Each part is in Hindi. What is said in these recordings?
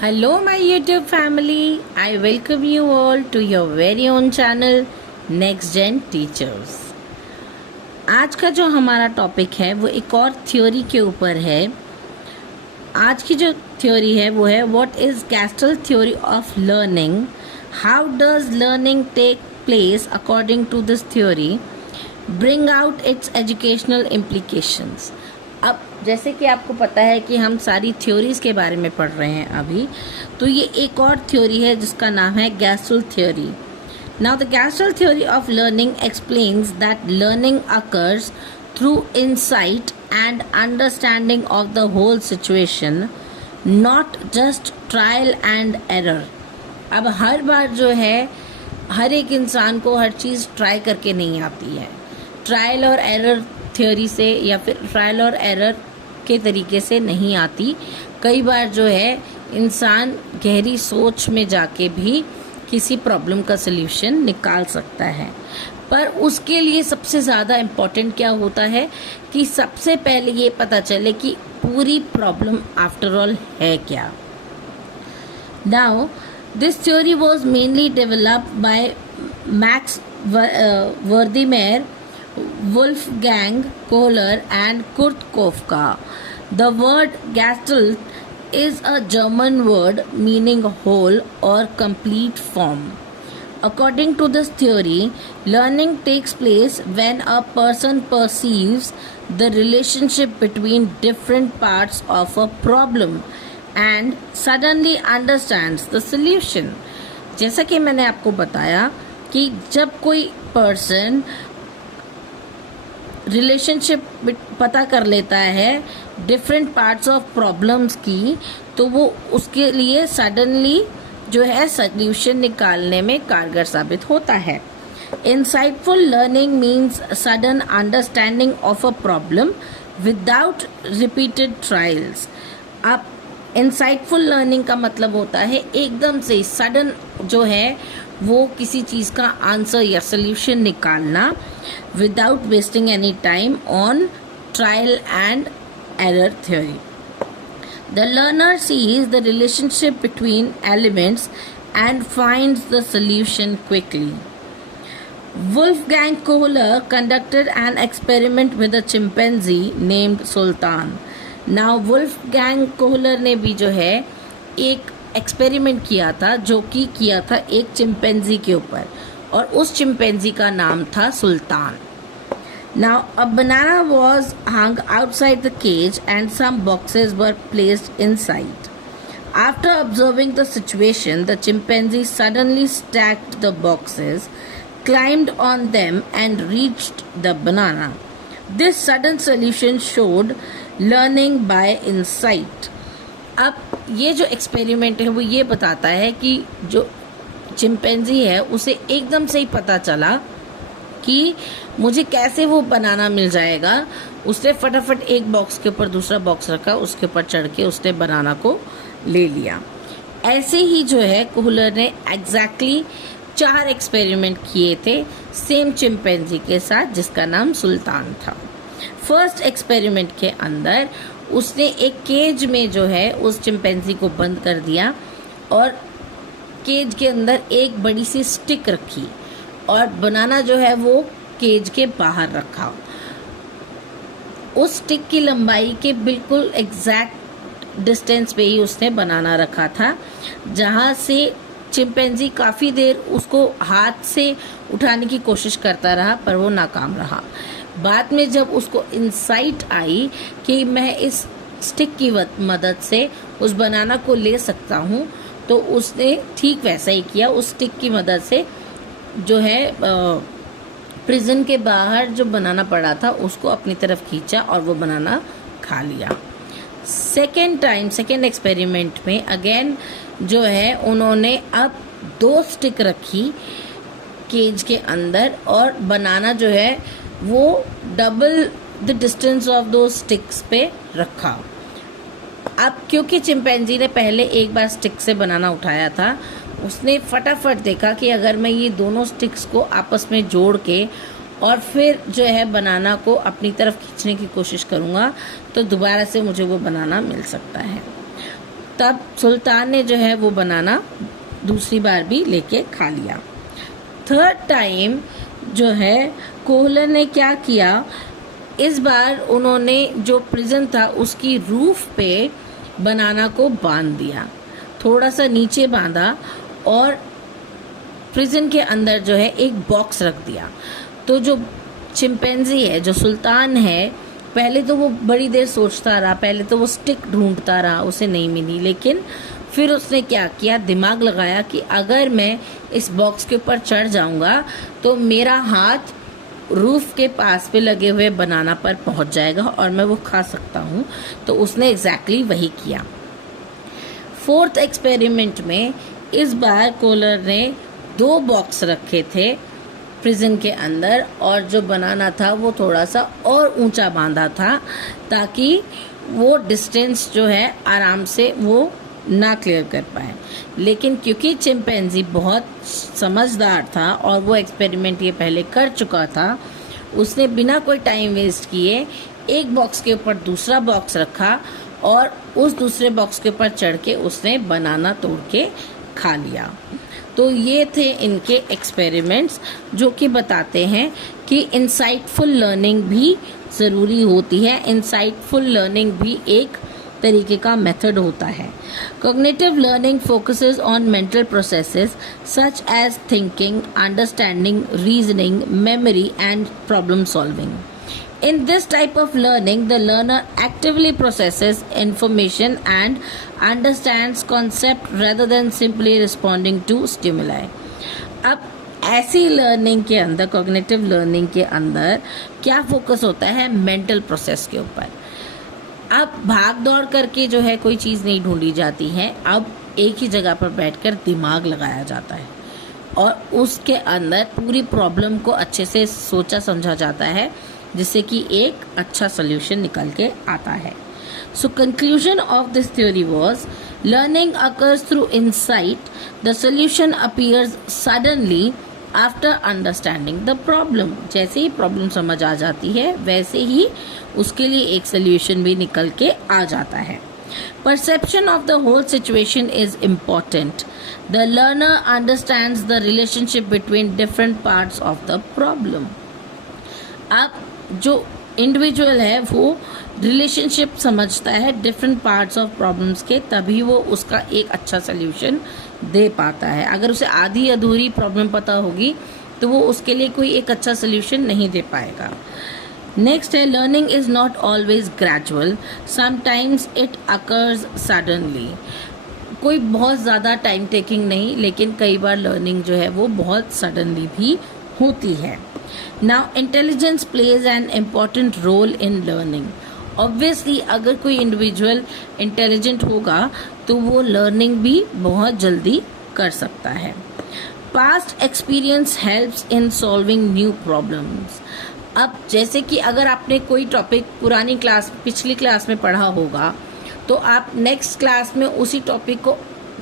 Hello, my YouTube family. I welcome you all to your very own channel, Next Gen Teachers. आज का जो हमारा टॉपिक है वो एक और थ्योरी के ऊपर है। आज की जो थ्योरी है वो है what is Gestalt theory of learning, how does learning take place according to this theory, bring out its educational implications. अब जैसे कि आपको पता है कि हम सारी थ्योरीज के बारे में पढ़ रहे हैं अभी, तो ये एक और थ्योरी है जिसका नाम है Gestalt theory. Now the Gestalt theory of learning explains that learning occurs through insight and understanding of the whole situation, not just trial and error. अब हर बार जो है हर एक इंसान को हर चीज़ ट्राई करके नहीं आती है। ट्रायल और एरर थ्योरी से या फिर ट्रायल और एरर के तरीके से नहीं आती। कई बार जो है इंसान गहरी सोच में जाके भी किसी प्रॉब्लम का सल्यूशन निकाल सकता है, पर उसके लिए सबसे ज़्यादा इम्पोर्टेंट क्या होता है कि सबसे पहले ये पता चले कि पूरी प्रॉब्लम आफ्टर ऑल है क्या। Now this theory was mainly developed by Max Wertheimer, Wolfgang Kohler and Kurt Kofka. The word Gestalt is a German word meaning whole or complete form. According to this theory, learning takes place when a person perceives the relationship between different parts of a problem and suddenly understands the solution. जैसा कि मैंने आपको बताया कि जब कोई पर्सन रिलेशनशिप पता कर लेता है डिफरेंट पार्ट्स ऑफ प्रॉब्लम्स की, तो वो उसके लिए सडनली जो है सल्यूशन निकालने में कारगर साबित होता है। Insightful learning means sudden understanding of a problem without repeated trials. अब इंसाइटफुल लर्निंग का मतलब होता है एकदम से सडन जो है वो किसी चीज़ का आंसर या सल्यूशन निकालना without wasting any time on trial and error theory. The learner sees the relationship between elements and finds the solution quickly. Wolfgang Kohler conducted an experiment with a chimpanzee named Sultan. Now Wolfgang Kohler ने भी जो है एक एक्सपेरिमेंट किया था जो कि किया था एक चिंपैंजी के ऊपर, और उस चिंपैंजी का नाम था सुल्तान। Now a banana was hung outside the cage and some boxes were placed inside. After observing the situation, the chimpanzee suddenly stacked the boxes, climbed on them and reached the banana. This sudden solution showed learning by insight. अब ये जो एक्सपेरिमेंट है वो ये बताता है कि जो चिंपैंजी है उसे एकदम से ही पता चला कि मुझे कैसे वो बनाना मिल जाएगा। उसने फटाफट एक बॉक्स के ऊपर दूसरा बॉक्स रखा, उसके ऊपर चढ़ के उसने बनाना को ले लिया। ऐसे ही जो है कोहलर ने एग्जैक्टली 4 एक्सपेरिमेंट किए थे सेम चिंपैंजी के साथ जिसका नाम सुल्तान था। फर्स्ट एक्सपेरिमेंट के अंदर उसने एक केज में जो है उस चिंपैंजी को बंद कर दिया और केज के अंदर एक बड़ी सी स्टिक रखी और बनाना जो है वो केज के बाहर रखा। उस स्टिक की लंबाई के बिल्कुल एग्जैक्ट डिस्टेंस पे ही उसने बनाना रखा था, जहाँ से चिंपैंजी काफ़ी देर उसको हाथ से उठाने की कोशिश करता रहा पर वो नाकाम रहा। बाद में जब उसको इंसाइट आई कि मैं इस स्टिक की मदद से उस बनाना को ले सकता हूँ, तो उसने ठीक वैसा ही किया। उस स्टिक की मदद से जो है प्रिजन के बाहर जो बनाना पड़ा था उसको अपनी तरफ खींचा और वो बनाना खा लिया। सेकेंड एक्सपेरिमेंट में अगेन जो है उन्होंने अब 2 स्टिक रखी केज के अंदर और बनाना जो है वो डबल द डिस्टेंस ऑफ दो स्टिक्स पे रखा। अब क्योंकि चिंपैंजी ने पहले एक बार स्टिक से बनाना उठाया था, उसने फटाफट देखा कि अगर मैं ये दोनों स्टिक्स को आपस में जोड़ के और फिर जो है बनाना को अपनी तरफ खींचने की कोशिश करूँगा तो दोबारा से मुझे वो बनाना मिल सकता है। तब सुल्तान ने जो है वो बनाना दूसरी बार भी लेके खा लिया। थर्ड टाइम जो है कोहलर ने क्या किया, इस बार उन्होंने जो प्रिजन था उसकी रूफ पे बनाना को बांध दिया, थोड़ा सा नीचे बांधा और प्रिजन के अंदर जो है एक बॉक्स रख दिया। तो जो चिंपैंजी है, जो सुल्तान है, पहले तो वो बड़ी देर सोचता रहा, पहले तो वो स्टिक ढूंढता रहा, उसे नहीं मिली, लेकिन फिर उसने क्या किया, दिमाग लगाया कि अगर मैं इस बॉक्स के ऊपर चढ़ जाऊंगा तो मेरा हाथ रूफ के पास पे लगे हुए बनाना पर पहुंच जाएगा और मैं वो खा सकता हूँ। तो उसने एग्जैक्टली वही किया। फोर्थ एक्सपेरिमेंट में इस बार कोहलर ने 2 बॉक्स रखे थे प्रिजन के अंदर और जो बनाना था वो थोड़ा सा और ऊंचा बांधा था ताकि वो डिस्टेंस जो है आराम से वो ना क्लियर कर पाए। लेकिन क्योंकि चिंपैंजी बहुत समझदार था और वो एक्सपेरिमेंट ये पहले कर चुका था, उसने बिना कोई टाइम वेस्ट किए एक बॉक्स के ऊपर दूसरा बॉक्स रखा और उस दूसरे बॉक्स के ऊपर चढ़ के उसने बनाना तोड़ के खा लिया। तो ये थे इनके एक्सपेरिमेंट्स जो कि बताते हैं कि इंसाइटफुल लर्निंग भी ज़रूरी होती है। इंसाइटफुल लर्निंग भी एक तरीके का मेथड होता है। Cognitive learning focuses on mental processes such as thinking, understanding, reasoning, memory and problem solving. In this type of learning, the learner actively processes information and understands concept rather than simply responding to stimuli. अब ऐसी लर्निंग के अंदर, कॉग्निटिव लर्निंग के अंदर क्या फोकस होता है, मेंटल प्रोसेस के ऊपर। अब भाग दौड़ करके जो है कोई चीज़ नहीं ढूंढी जाती है, अब एक ही जगह पर बैठकर दिमाग लगाया जाता है और उसके अंदर पूरी प्रॉब्लम को अच्छे से सोचा समझा जाता है जिससे कि एक अच्छा सोल्यूशन निकल के आता है। So conclusion of this theory was learning occurs through insight, the solution appears suddenly after understanding the problem. जैसे ही प्रॉब्लम समझ आ जाती है वैसे ही उसके लिए एक सोल्यूशन भी निकल के आ जाता है। Perception of the whole situation is important. The learner understands the relationship between different parts of the problem. अब जो इंडिविजुअल है वो रिलेशनशिप समझता है डिफरेंट पार्ट्स ऑफ प्रॉब्लम्स के, तभी वो उसका एक अच्छा सोल्यूशन दे पाता है। अगर उसे आधी अधूरी प्रॉब्लम पता होगी तो वो उसके लिए कोई एक अच्छा सोल्यूशन नहीं दे पाएगा। नेक्स्ट है learning is not always gradual, sometimes it occurs suddenly. कोई बहुत ज़्यादा टाइम टेकिंग नहीं, लेकिन कई बार लर्निंग जो है वो बहुत सडनली भी होती है। Now intelligence plays an important role in learning. Obviously अगर कोई इंडिविजुअल इंटेलिजेंट होगा तो वो लर्निंग भी बहुत जल्दी कर सकता है। Past experience helps in solving new problems. अब जैसे कि अगर आपने कोई टॉपिक पुरानी क्लास, पिछली क्लास में पढ़ा होगा तो आप नेक्स्ट क्लास में उसी टॉपिक को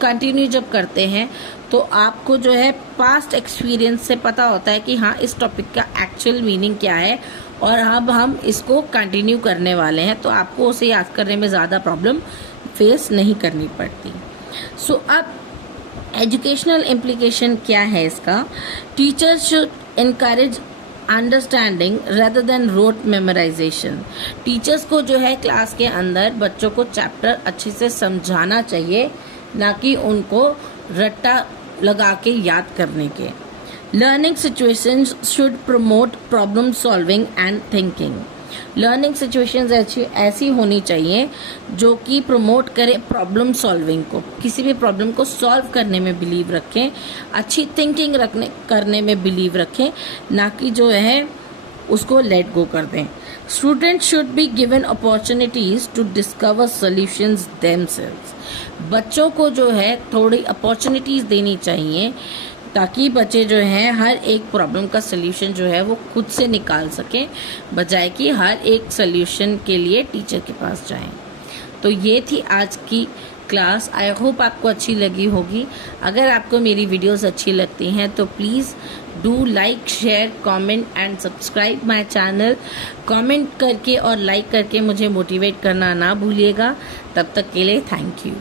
कंटिन्यू जब करते हैं तो आपको जो है पास्ट एक्सपीरियंस से पता होता है कि हाँ इस टॉपिक का एक्चुअल मीनिंग क्या है और अब हम इसको कंटिन्यू करने वाले हैं, तो आपको उसे याद करने में ज़्यादा प्रॉब्लम फेस नहीं करनी पड़ती। सो अब एजुकेशनल इम्प्लीकेशन क्या है इसका। Teachers should encourage understanding rather than rote memorisation. Teachers को जो है क्लास के अंदर बच्चों को चैप्टर अच्छे से समझाना चाहिए, ना कि उनको रट्टा लगा के याद करने के। Learning situations should promote problem solving and thinking. Learning situations ऐसी होनी चाहिए जो कि प्रमोट करे प्रॉब्लम सॉल्विंग को, किसी भी प्रॉब्लम को सॉल्व करने में बिलीव रखें, अच्छी थिंकिंग करने में बिलीव रखें, ना कि जो है उसको लेट गो कर दें। Student should be given opportunities to discover solutions themselves. बच्चों को जो है थोड़ी अपॉर्चुनिटीज देनी चाहिए ताकि बच्चे जो हैं हर एक प्रॉब्लम का सलूशन जो है वो खुद से निकाल सकें, बजाय कि हर एक सलूशन के लिए टीचर के पास जाएं। तो ये थी आज की क्लास। आई होप आपको अच्छी लगी होगी। अगर आपको मेरी वीडियोस अच्छी लगती हैं तो please do like, share, comment and subscribe my channel. Comment करके और लाइक करके मुझे मोटिवेट करना ना भूलिएगा। तब तक के लिए थैंक यू।